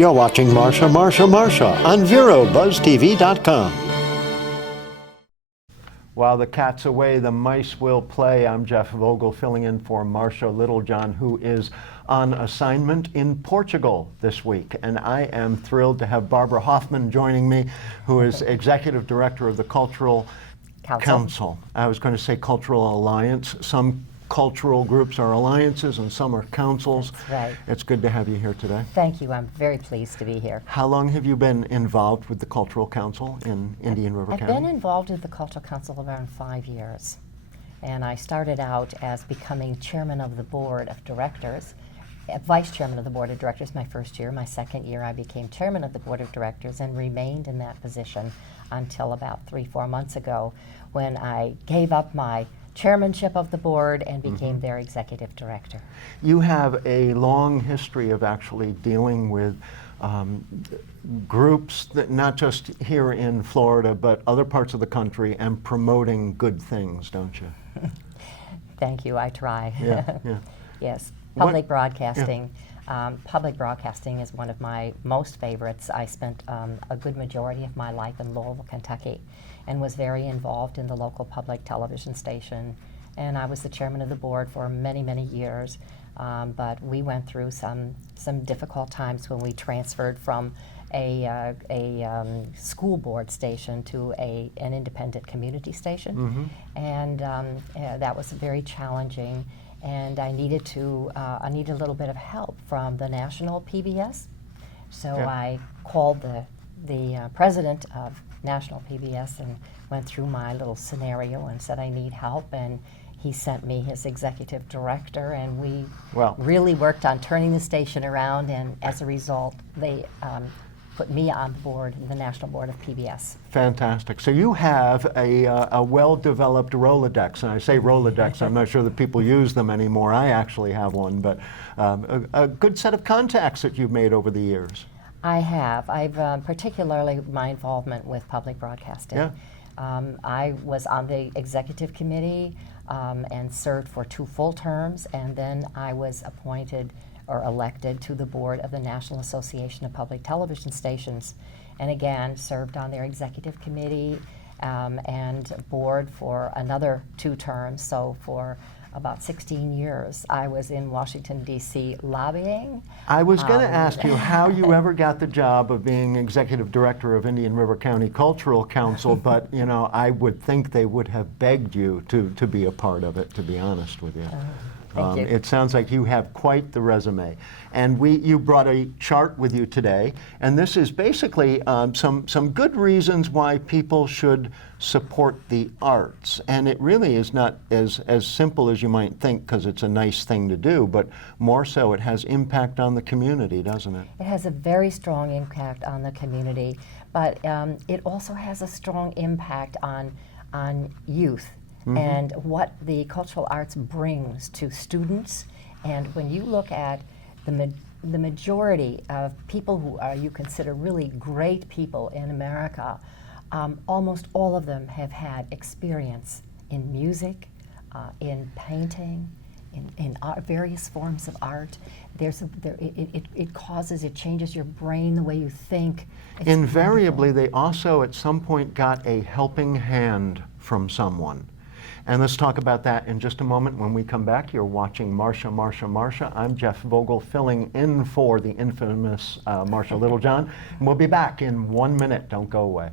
You're watching Marcia on VeroBuzzTV.com. While the cat's away, the mice will play. I'm Jeff Vogel, filling in for Marcia Littlejohn, who is on assignment in Portugal this week. And I am thrilled to have Barbara Hoffman joining me, who is Executive Director of the Cultural Council. I was going to say Cultural Alliance. Some cultural groups are alliances and some are councils. That's right. It's good to have you here today. Thank you. I'm very pleased to be here. How long have you been involved with the Cultural Council in Indian River County? I've been involved with the Cultural Council around 5 years. And I started out as becoming chairman of the board of directors, vice chairman of the board of directors my first year. My second year I became chairman of the board of directors and remained in that position until about 3-4 months ago, when I gave up my chairmanship of the board and became their executive director. You have a long history of actually dealing with groups that not just here in Florida but other parts of the country and promoting good things, don't you? Thank you. I try. Yeah, yeah. Yes. Public broadcasting. Yeah. Public broadcasting is one of my most favorites. I spent a good majority of my life in Louisville, Kentucky, and was very involved in the local public television station. And I was the chairman of the board for many, many years. But we went through some difficult times when we transferred from a school board station to an independent community station. And that was very challenging. And I needed a little bit of help from the national PBS. So I called the president of national PBS and went through my little scenario and said I need help, and he sent me his executive director, and we really worked on turning the station around, and as a result they put me on the board, the national board of PBS. Fantastic. So you have a well-developed Rolodex, and I say Rolodex, I'm not sure that people use them anymore. I actually have one, but a good set of contacts that you've made over the years. I have. I've particularly my involvement with public broadcasting. Yeah. I was on the executive committee and served for 2 full terms, and then I was appointed or elected to the board of the National Association of Public Television Stations, and again served on their executive committee and board for another 2 terms. So for about 16 years I was in Washington, D.C. lobbying. I was going to ask you how you ever got the job of being executive director of Indian River County Cultural Council, but you know, I would think they would have begged you to be a part of it, to be honest with you. Thank you. It sounds like you have quite the resume. And you brought a chart with you today, and this is basically some good reasons why people should support the arts. And it really is not as simple as you might think, because it's a nice thing to do, but more so it has impact on the community, doesn't it? It has a very strong impact on the community, but it also has a strong impact on youth. And what the cultural arts brings to students. And when you look at the majority of people who you consider really great people in America, almost all of them have had experience in music, in painting, in art, various forms of art. It changes your brain, the way you think. It's Invariably, wonderful. they also at some point got a helping hand from someone. And let's talk about that in just a moment when we come back. You're watching Marcia. I'm Jeff Vogel, filling in for the infamous Marcia Littlejohn. And we'll be back in 1 minute. Don't go away.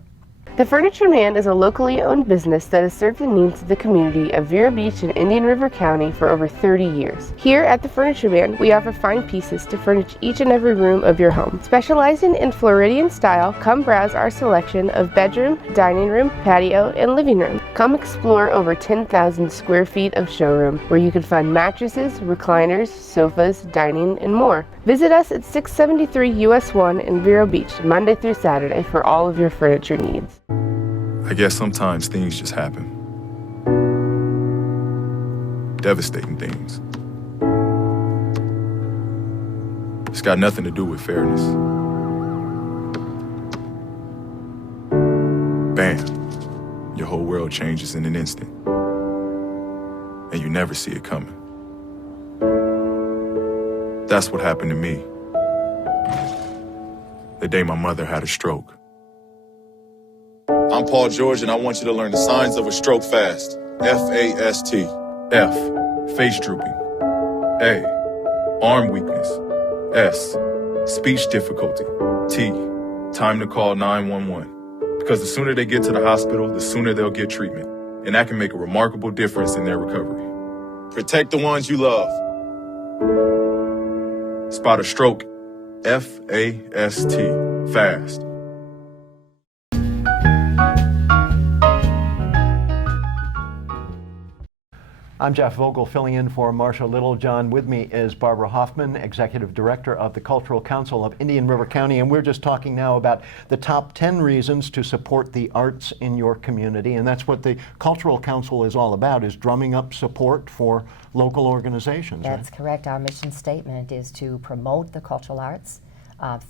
The Furniture Man is a locally owned business that has served the needs of the community of Vero Beach and Indian River County for over 30 years. Here at the Furniture Man, we offer fine pieces to furnish each and every room of your home. Specializing in Floridian style, come browse our selection of bedroom, dining room, patio, and living room. Come explore over 10,000 square feet of showroom, where you can find mattresses, recliners, sofas, dining, and more. Visit us at 673 US 1 in Vero Beach, Monday through Saturday, for all of your furniture needs. I guess sometimes things just happen. Devastating things. It's got nothing to do with fairness. Bam, your whole world changes in an instant. And you never see it coming. That's what happened to me. the day my mother had a stroke. I'm Paul George, and I want you to learn the signs of a stroke fast. F-A-S-T. F, face drooping. A, arm weakness. S, speech difficulty. T, time to call 911. Because the sooner they get to the hospital, the sooner they'll get treatment. And that can make a remarkable difference in their recovery. Protect the ones you love. Spot a stroke. F-A-S-T. Fast. I'm Jeff Vogel, filling in for Marcia Littlejohn. With me is Barbara Hoffman, Executive Director of the Cultural Council of Indian River County, and we're just talking now about the top 10 reasons to support the arts in your community, and that's what the Cultural Council is all about, is drumming up support for local organizations. That's correct. Our mission statement is to promote the cultural arts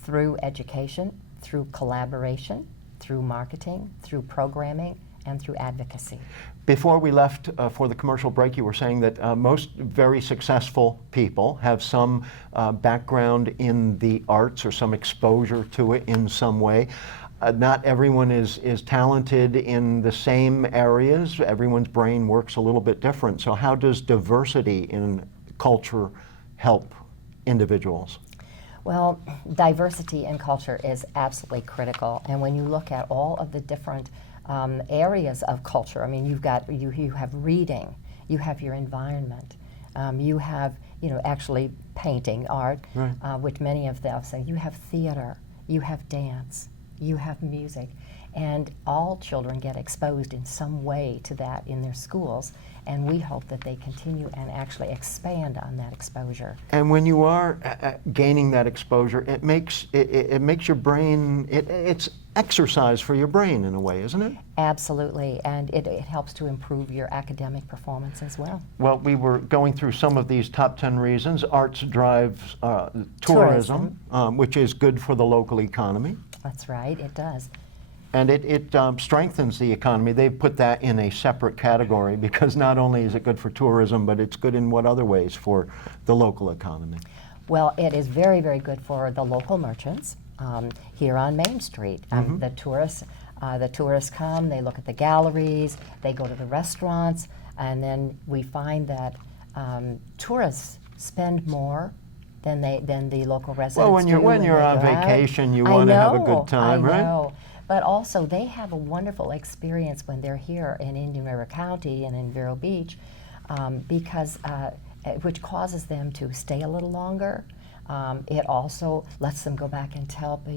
through education, through collaboration, through marketing, through programming, and through advocacy. Before we left for the commercial break, you were saying that most very successful people have some background in the arts or some exposure to it in some way. Not everyone is talented in the same areas. Everyone's brain works a little bit different. So how does diversity in culture help individuals? Well, diversity in culture is absolutely critical. And when you look at all of the different areas of culture, I mean, you have reading, you have your environment, you have actually painting, art, right. Which many of them say. You have theater, you have dance, you have music, and all children get exposed in some way to that in their schools. And we hope that they continue and actually expand on that exposure. And when you are gaining that exposure, it makes your brain, it's exercise for your brain in a way, isn't it? Absolutely, and it helps to improve your academic performance as well. Well, we were going through some of these top 10 reasons. Arts drives tourism. Which is good for the local economy. That's right, it does. And it strengthens the economy. They've put that in a separate category because not only is it good for tourism, but it's good in what other ways for the local economy? Well, it is very, very good for the local merchants here on Main Street. The tourists come, they look at the galleries, they go to the restaurants, and then we find that tourists spend more than the local residents. Well, when you're on vacation, you want to have a good time, right? I know. But also, they have a wonderful experience when they're here in Indian River County and in Vero Beach, because which causes them to stay a little longer. It also lets them go back and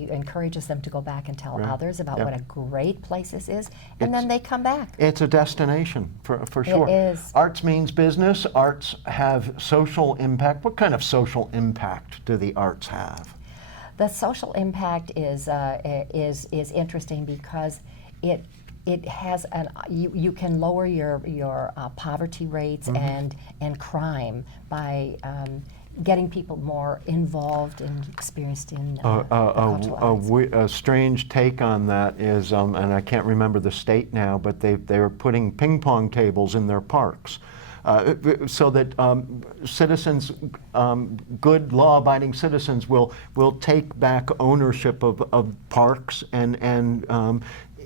encourages them to go back and tell others about what a great place this is, and then they come back. It's a destination for sure. It is. Arts means business. Arts have social impact. What kind of social impact do the arts have? The social impact is interesting because it has you can lower your poverty rates and crime by getting people more involved and experienced in cultural arts. A strange take on that is, and I can't remember the state now, but they're putting ping pong tables in their parks. So that citizens, good law-abiding citizens, will take back ownership of parks and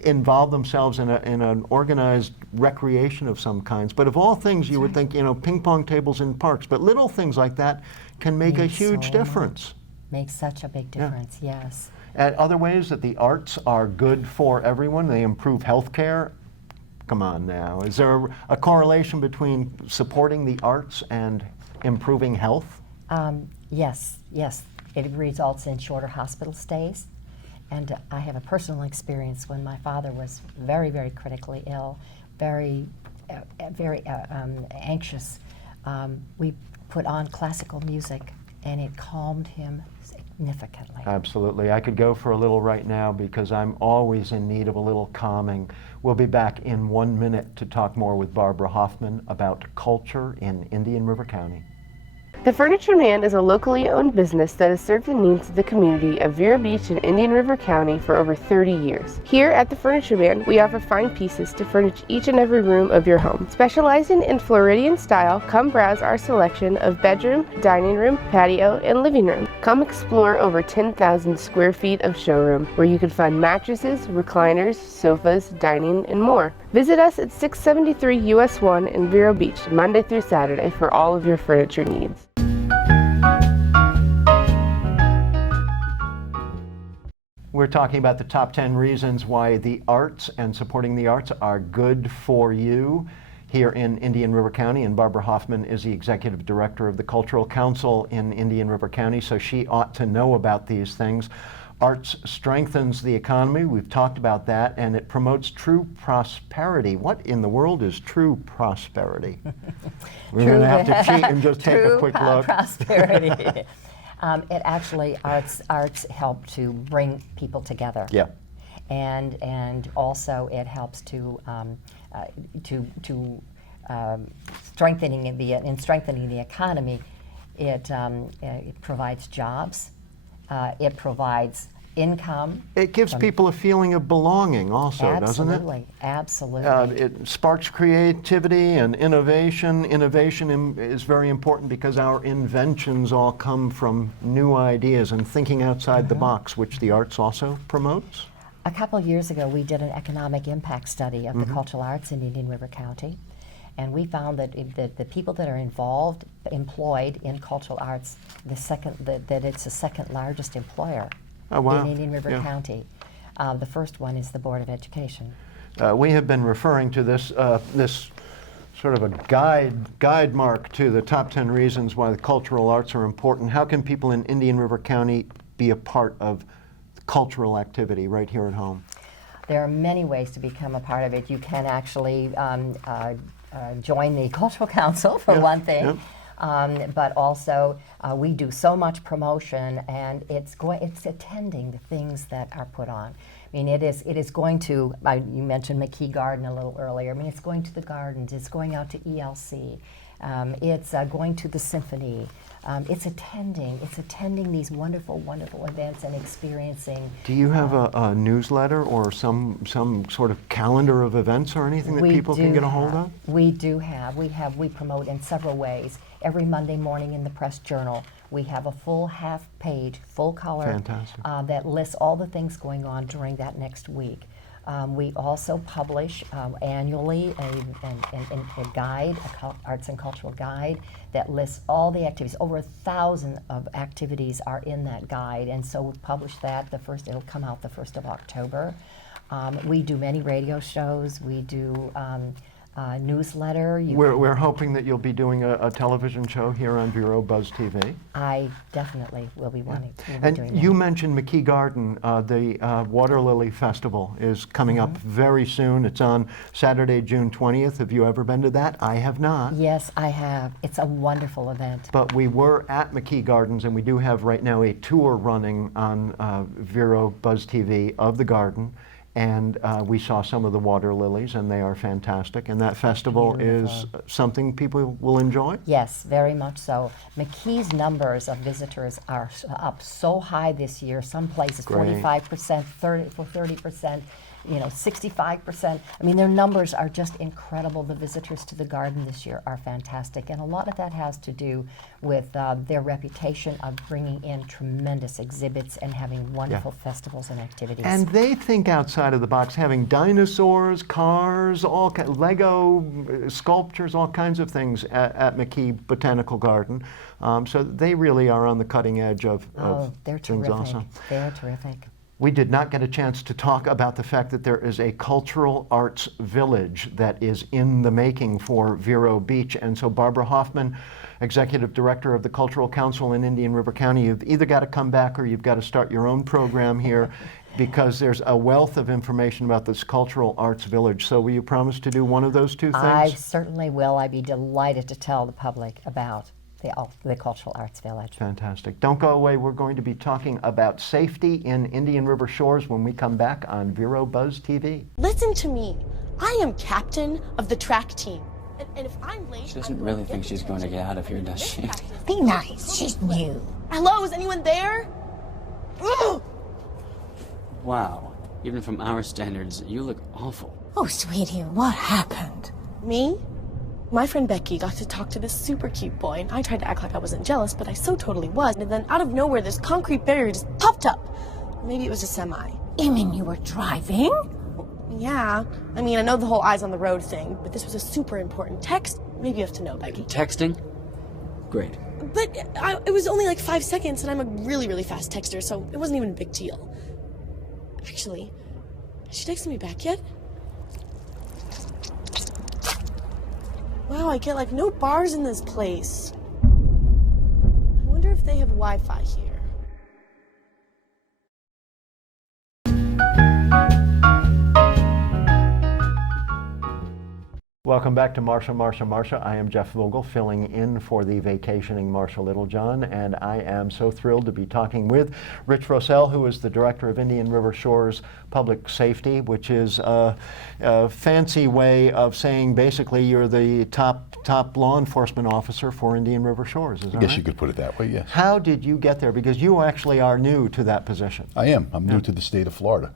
involve themselves in an organized recreation of some kinds. But of all things, you would think, ping pong tables in parks, but little things like that can make a huge difference. Makes such a big difference, yes. And other ways that the arts are good for everyone, they improve health care. Come on now. Is there a correlation between supporting the arts and improving health? Yes. It results in shorter hospital stays. And I have a personal experience when my father was very, very critically ill, very anxious. We put on classical music and it calmed him significantly. Absolutely. I could go for a little right now because I'm always in need of a little calming. We'll be back in 1 minute to talk more with Barbara Hoffman about culture in Indian River County. The Furniture Man is a locally owned business that has served the needs of the community of Vero Beach and Indian River County for over 30 years. Here at the Furniture Man, we offer fine pieces to furnish each and every room of your home. Specializing in Floridian style, come browse our selection of bedroom, dining room, patio, and living room. Come explore over 10,000 square feet of showroom where you can find mattresses, recliners, sofas, dining, and more. Visit us at 673 US 1 in Vero Beach, Monday through Saturday for all of your furniture needs. We're talking about the top 10 reasons why the arts and supporting the arts are good for you here in Indian River County, and Barbara Hoffman is the Executive Director of the Cultural Council in Indian River County, so she ought to know about these things. Arts strengthens the economy, we've talked about that, and it promotes true prosperity. What in the world is true prosperity? We're going to have to cheat and just take a quick look. Prosperity. It actually, arts help to bring people together. Yeah. And also it helps to strengthening the economy. It provides jobs. It provides income. It gives people a feeling of belonging also, doesn't it? Absolutely. It sparks creativity and innovation. Innovation is very important because our inventions all come from new ideas and thinking outside the box, which the arts also promotes. A couple years ago, we did an economic impact study of the cultural arts in Indian River County, and we found that the people that are employed in cultural arts, that it's the second largest employer in Indian River County. The first one is the Board of Education. We have been referring to this sort of a guide mark to the top 10 reasons why the cultural arts are important. How can people in Indian River County be a part of cultural activity right here at home? There are many ways to become a part of it. You can actually join the Cultural Council for one thing, but also we do so much promotion, and it's attending the things that are put on. I mean, it is going to. You mentioned McKee Garden a little earlier. I mean, it's going to the gardens. It's going out to ELC. It's going to the symphony. It's attending these wonderful, wonderful events and experiencing. Do you have a newsletter or some sort of calendar of events or anything that people can get a hold of? We do have. We promote in several ways. Every Monday morning in the Press Journal, we have a full half-page, full-color that lists all the things going on during that next week. We also publish annually a guide, arts and cultural guide, that lists all the activities. Over 1,000 of activities are in that guide, and so we'll publish that. It'll come out the 1st of October. We do many radio shows. We do newsletter. We're hoping that you'll be doing a television show here on Vero Buzz TV. I definitely will be wanting to. And you mentioned McKee Garden. The Water Lily Festival is coming up very soon. It's on Saturday, June 20th. Have you ever been to that? I have not. Yes, I have. It's a wonderful event. But we were at McKee Gardens, and we do have right now a tour running on Vero Buzz TV of the garden. And we saw some of the water lilies, and they are fantastic. And that festival is something people will enjoy? Yes, very much so. McKee's numbers of visitors are up so high this year. Some places 45%, 30%, 65%. I mean, their numbers are just incredible. The visitors to the garden this year are fantastic. And a lot of that has to do with their reputation of bringing in tremendous exhibits and having wonderful festivals and activities. And they think outside of the box, having dinosaurs, cars, Lego sculptures, all kinds of things at McKee Botanical Garden. So they really are on the cutting edge of they're things terrific. also. They're terrific. We did not get a chance to talk about the fact that there is a cultural arts village that is in the making for Vero Beach. And so Barbara Hoffman, Executive Director of the Cultural Council in Indian River County, you've either got to come back or you've got to start your own program here because there's a wealth of information about this cultural arts village. So will you promise to do one of those two things? I certainly will. I'd be delighted to tell the public about the Cultural Arts Village. Fantastic. Don't go away. We're going to be talking about safety in Indian River Shores when we come back on Vero Buzz TV. Listen to me. I am captain of the track team. And if I'm late... She doesn't really think she's going to get out of here, does she? Be nice. She's new. Hello, is anyone there? Ugh! Wow. Even from our standards, you look awful. Oh, sweetie, what happened? Me? My friend Becky got to talk to this super cute boy, and I tried to act like I wasn't jealous, but I so totally was. And then out of nowhere, this concrete barrier just popped up. Maybe it was a semi. You mean you were driving? Yeah. I mean, I know the whole eyes on the road thing, but this was a super important text. Maybe you have to know, Becky. Texting? Great. But it was only like 5 seconds, and I'm a really, really fast texter, so it wasn't even a big deal. Actually, has she texted me back yet? Wow, I get like no bars in this place. I wonder if they have Wi-Fi here. Welcome back to Marcia, Marcia, Marcia. I am Jeff Vogel, filling in for the vacationing Marcia Littlejohn, and I am so thrilled to be talking with Rich Rosell, who is the director of Indian River Shores Public Safety, which is a fancy way of saying basically you're the top law enforcement officer for Indian River Shores. Is that I guess right? you could put it that way, yes. How did you get there? Because you actually are new to that position. I am. I'm new to the state of Florida.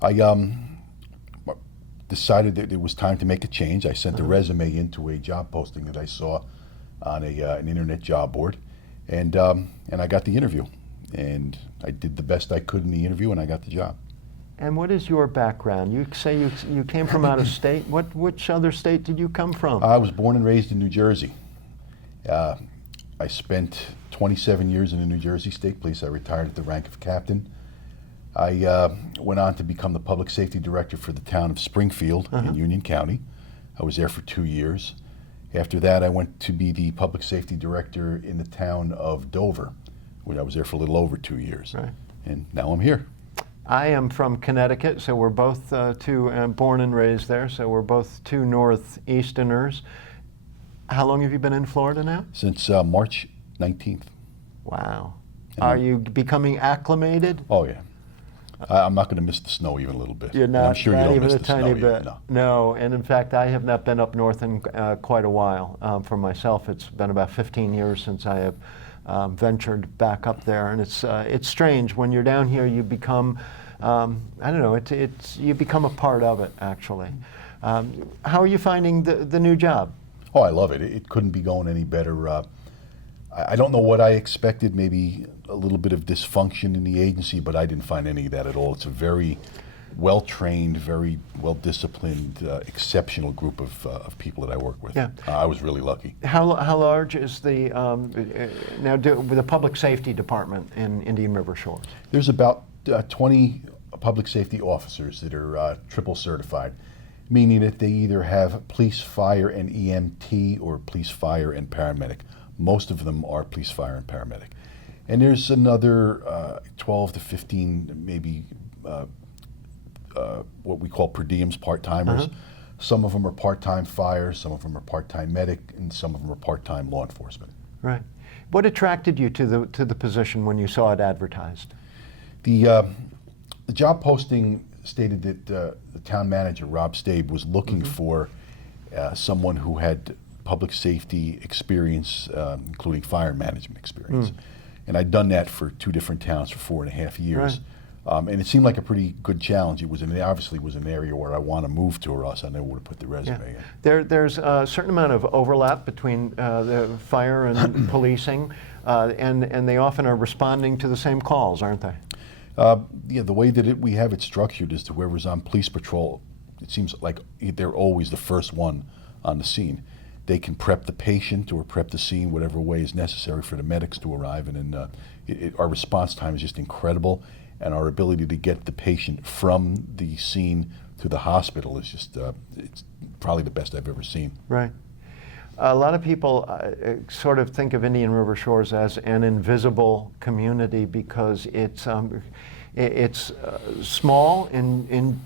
I decided that it was time to make a change. I sent a resume into a job posting that I saw on an internet job board, and I got the interview. And I did the best I could in the interview, and I got the job. And what is your background? You say you came from out of state. Which other state did you come from? I was born and raised in New Jersey. I spent 27 years in the New Jersey State Police. I retired at the rank of captain. I went on to become the public safety director for the town of Springfield in Union County. I was there for 2 years. After that, I went to be the public safety director in the town of Dover, where I was there for a little over 2 years. Right. And now I'm here. I am from Connecticut, so we're both born and raised there, so we're both two Northeasterners. How long have you been in Florida now? Since March 19th. Wow. Are you becoming acclimated? Oh, yeah. I'm not going to miss the snow even a little bit. You're And not, I'm sure not you don't even miss a the tiny snow bit. either. No, and in fact, I have not been up north in quite a while. For myself, it's been about 15 years since I have ventured back up there, and it's strange when you're down here. You become, I don't know, you become a part of it actually. How are you finding the new job? Oh, I love it. It couldn't be going any better. I don't know what I expected, maybe a little bit of dysfunction in the agency, but I didn't find any of that at all. It's a very well-trained, very well-disciplined, exceptional group of people that I work with. Yeah. I was really lucky. How large is the the public safety department in Indian River Shores? There's about 20 public safety officers that are triple certified, meaning that they either have police, fire, and EMT, or police, fire, and paramedic. Most of them are police, fire, and paramedic. And there's another 12 to 15, maybe what we call per diems, part-timers. Some of them are part-time fire, some of them are part-time medic, and some of them are part-time law enforcement. Right. What attracted you to the position when you saw it advertised? The job posting stated that the town manager, Rob Stabe, was looking for someone who had public safety experience, including fire management experience. And I'd done that for 2 different towns for 4.5 years. Right. And it seemed like a pretty good challenge. It was obviously was an area where I want to move to, or else I never would have put the resume in. There's a certain amount of overlap between the fire and policing, and they often are responding to the same calls, aren't they? Yeah, the way that we have it structured is to whoever's on police patrol, it seems like they're always the first one on the scene. They can prep the patient or prep the scene whatever way is necessary for the medics to arrive, and then our response time is just incredible, and our ability to get the patient from the scene to the hospital is just it's probably the best I've ever seen. Right. A lot of people sort of think of Indian River Shores as an invisible community because it's small in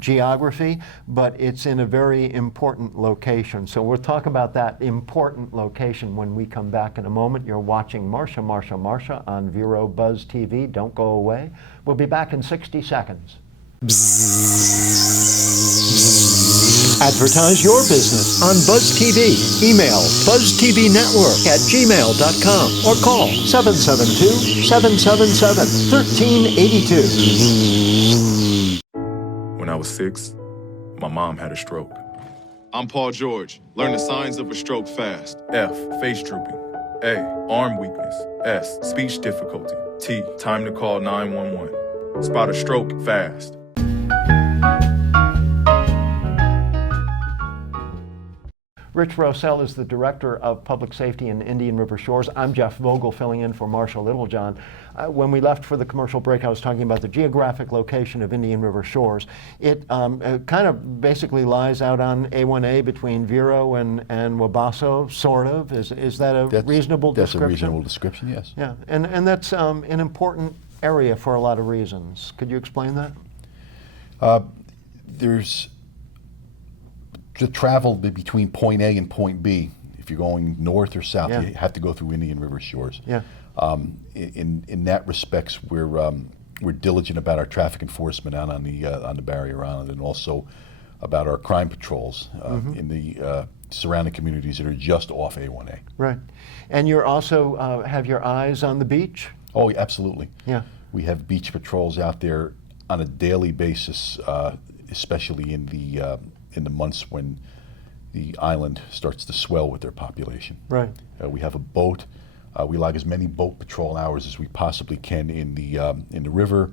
geography, but it's in a very important location. So we'll talk about that important location when we come back in a moment. You're watching Marcia, Marcia, Marcia on Vero Buzz TV. Don't go away. We'll be back in 60 seconds. Advertise your business on Buzz TV. Email buzztvnetwork@gmail.com or call 772-777-1382. When I was 6, my mom had a stroke. I'm Paul George. Learn the signs of a stroke fast. F, face drooping. A, arm weakness. S, speech difficulty. T, time to call 911. Spot a stroke fast. Rich Rosell is the Director of Public Safety in Indian River Shores. I'm Jeff Vogel, filling in for Marcia Littlejohn. When we left for the commercial break, I was talking about the geographic location of Indian River Shores. It kind of basically lies out on A1A between Vero and Wabasso, sort of. Is that a reasonable description? That's a reasonable description, yes. Yeah, and that's an important area for a lot of reasons. Could you explain that? There's to travel between point A and point B. If you're going north or south, you have to go through Indian River Shores. Yeah. In that respects, we're diligent about our traffic enforcement out on the Barrier Island, and also about our crime patrols in the surrounding communities that are just off A1A. Right, and you're also have your eyes on the beach. Oh, absolutely. Yeah. We have beach patrols out there on a daily basis, especially in the months when the island starts to swell with their population. Right. We have a boat. We log as many boat patrol hours as we possibly can in the river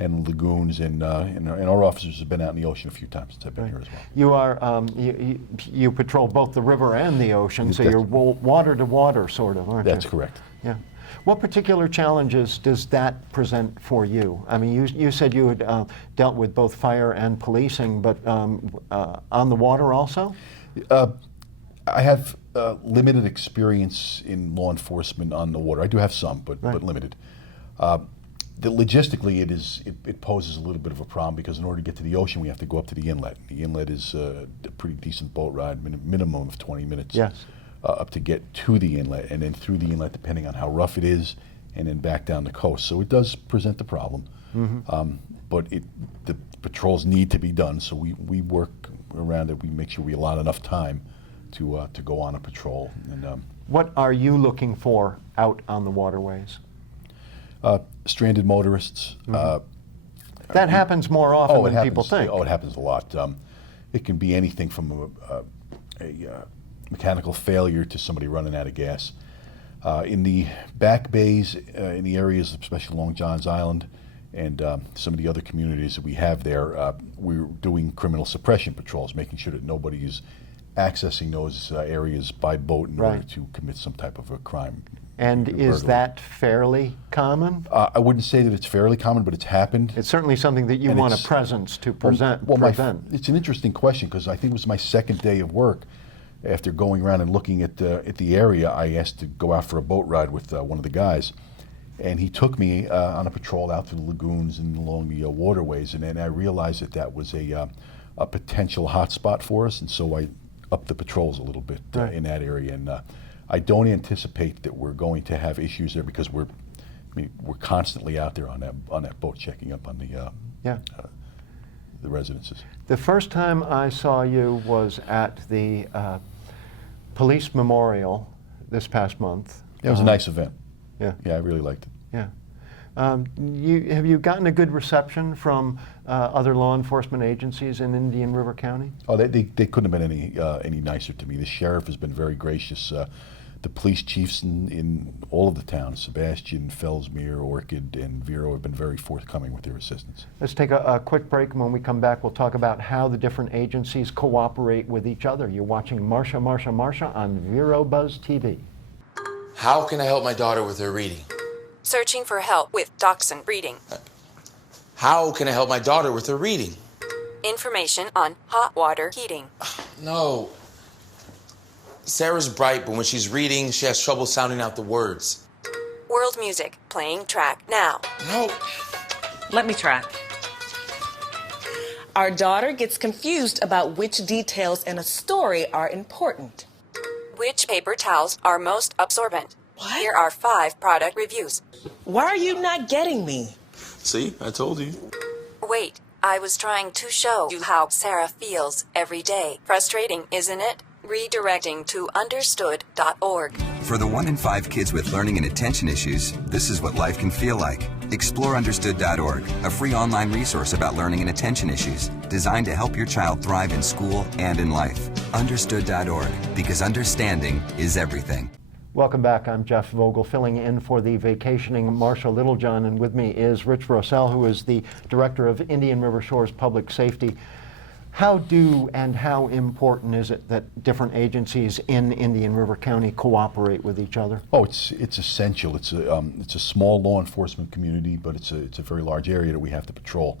and lagoons, and our officers have been out in the ocean a few times since I've been here as well. You are you patrol both the river and the ocean, so you're water to water, sort of, aren't you? That's correct. Yeah. What particular challenges does that present for you? I mean, you said you had dealt with both fire and policing, but on the water also? I have limited experience in law enforcement on the water. I do have some, but limited. Logistically, it poses a little bit of a problem, because in order to get to the ocean, we have to go up to the inlet. The inlet is a pretty decent boat ride, minimum of 20 minutes. Yes. Up to get to the inlet, and then through the inlet, depending on how rough it is, and then back down the coast. So it does present the problem, but the patrols need to be done. So we work around it. We make sure we allot enough time to go on a patrol. And what are you looking for out on the waterways? Stranded motorists. That happens more often than people think. Oh, it happens a lot. It can be anything from a mechanical failure to somebody running out of gas. In the back bays, in the areas, especially along Johns Island, and some of the other communities that we have there, we're doing criminal suppression patrols, making sure that nobody is accessing those areas by boat in order to commit some type of a crime. And is that fairly common? I wouldn't say that it's fairly common, but it's happened. It's certainly something that you want a presence to prevent. It's an interesting question, because I think it was my second day of work. After going around and looking at the area, I asked to go out for a boat ride with one of the guys, and he took me on a patrol out to the lagoons and along the waterways, and then I realized that was a potential hot spot for us, and so I upped the patrols a little bit in that area. And I don't anticipate that we're going to have issues there, because we're constantly out there on that boat, checking up on the residences. The first time I saw you was at the police memorial this past month. It was a nice event. Yeah. Yeah, I really liked it. Yeah. Have you gotten a good reception from other law enforcement agencies in Indian River County? Oh, they couldn't have been any nicer to me. The sheriff has been very gracious. The police chiefs in all of the towns, Sebastian, Fellsmere, Orchid, and Vero, have been very forthcoming with their assistance. Let's take a quick break, and when we come back, we'll talk about how the different agencies cooperate with each other. You're watching Marcia on Vero Buzz TV. How can I help my daughter with her reading? Searching for help with Dachshund Reading. How can I help my daughter with her reading? Information on hot water heating. No. Sarah's bright, but when she's reading, she has trouble sounding out the words. World music, playing track now. No. Let me try. Our daughter gets confused about which details in a story are important. Which paper towels are most absorbent? What? Here are 5 product reviews. Why are you not getting me? See, I told you. Wait, I was trying to show you how Sarah feels every day. Frustrating, isn't it? Redirecting to understood.org. For the 1 in 5 kids with learning and attention issues, this is what life can feel like. Explore Understood.org, a free online resource about learning and attention issues, designed to help your child thrive in school and in life. Understood.org, because understanding is everything. Welcome back. I'm Jeff Vogel, filling in for the vacationing Marcia Littlejohn, and with me is Rich Rosell, who is the Director of Indian River Shores Public Safety. How important is it that different agencies in Indian River County cooperate with each other? Oh, it's essential. It's a small law enforcement community, but it's a very large area that we have to patrol.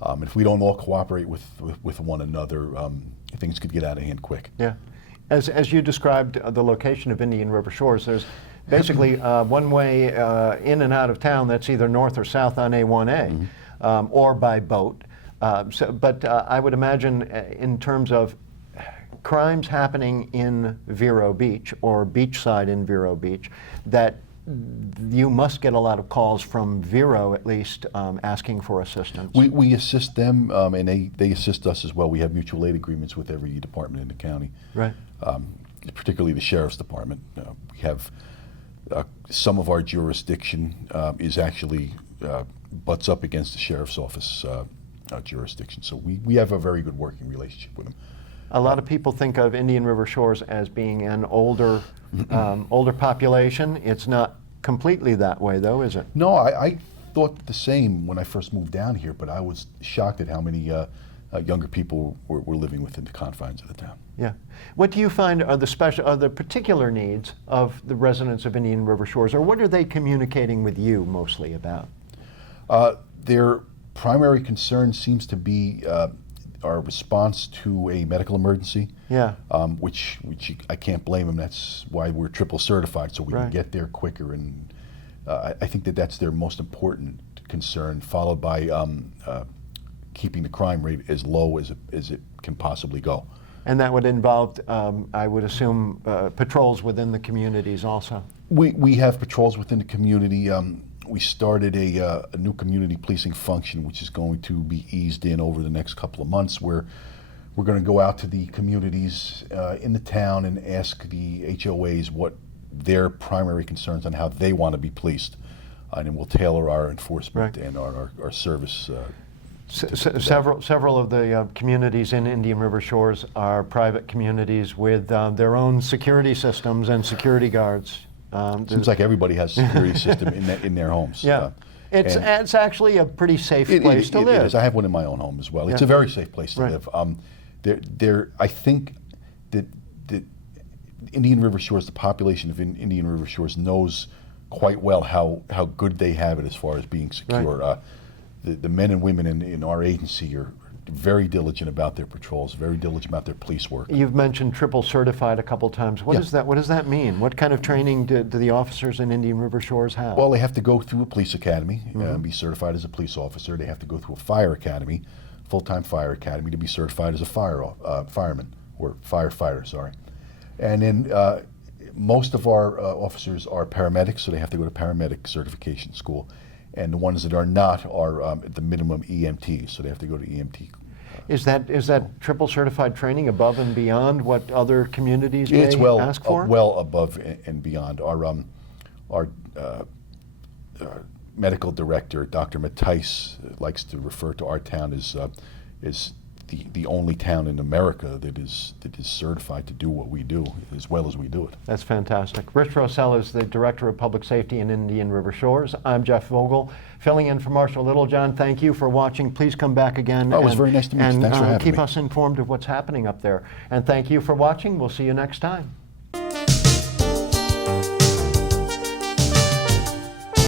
And if we don't all cooperate with one another, things could get out of hand quick. Yeah. As you described the location of Indian River Shores, there's basically one way in and out of town that's either north or south on A1A, or by boat. But I would imagine in terms of crimes happening in Vero Beach or beachside in Vero Beach, that you must get a lot of calls from Vero, at least, asking for assistance. We assist them, and they assist us as well. We have mutual aid agreements with every department in the county. Right. Particularly the Sheriff's Department. We have some of our jurisdiction is actually butts up against the Sheriff's Office jurisdiction. So we have a very good working relationship with them. A lot of people think of Indian River Shores as being an older population. It's not completely that way, though, is it? No, I thought the same when I first moved down here, but I was shocked at how many younger people were living within the confines of the town. Yeah. What do you find are the particular needs of the residents of Indian River Shores, or what are they communicating with you mostly about? Their primary concern seems to be our response to a medical emergency. Yeah. Which I can't blame them. That's why we're triple certified, so we can get there quicker. And I think that's their most important concern, followed by keeping the crime rate as low as it can possibly go. And that would involve, I would assume, patrols within the communities also. We have patrols within the community. We started a new community policing function, which is going to be eased in over the next couple of months, where we're going to go out to the communities in the town and ask the HOAs what their primary concerns on how they want to be policed. And then we'll tailor our enforcement and our service. Several of the communities in Indian River Shores are private communities with their own security systems and security guards. Seems like everybody has a security system in their homes. Yeah, it's actually a pretty safe place to live. It is. I have one in my own home as well. It's a very safe place to live. I think that Indian River Shores, the population of Indian River Shores, knows quite well how good they have it as far as being secure. Right. The men and women in our agency are very diligent about their patrols, very diligent about their police work. You've mentioned triple certified a couple times. What is that? What does that mean? What kind of training do the officers in Indian River Shores have? Well, they have to go through a police academy, be certified as a police officer. They have to go through a fire academy, full-time fire academy, to be certified as a fireman or firefighter. Sorry, and then most of our officers are paramedics, so they have to go to paramedic certification school. And the ones that are not are at the minimum EMT, so they have to go to EMT. Is that triple certified training above and beyond what other communities may ask for? Well above and beyond. Our medical director, Dr. Mattice, likes to refer to our town as the only town in America that is certified to do what we do as well as we do it. That's fantastic. Rich Rosell is the Director of Public Safety in Indian River Shores. I'm Jeff Vogel, filling in for Marcia Littlejohn. Thank you for watching. Please come back again. Oh, it was very nice to meet you. Thanks for having me. Keep us informed of what's happening up there. And thank you for watching. We'll see you next time.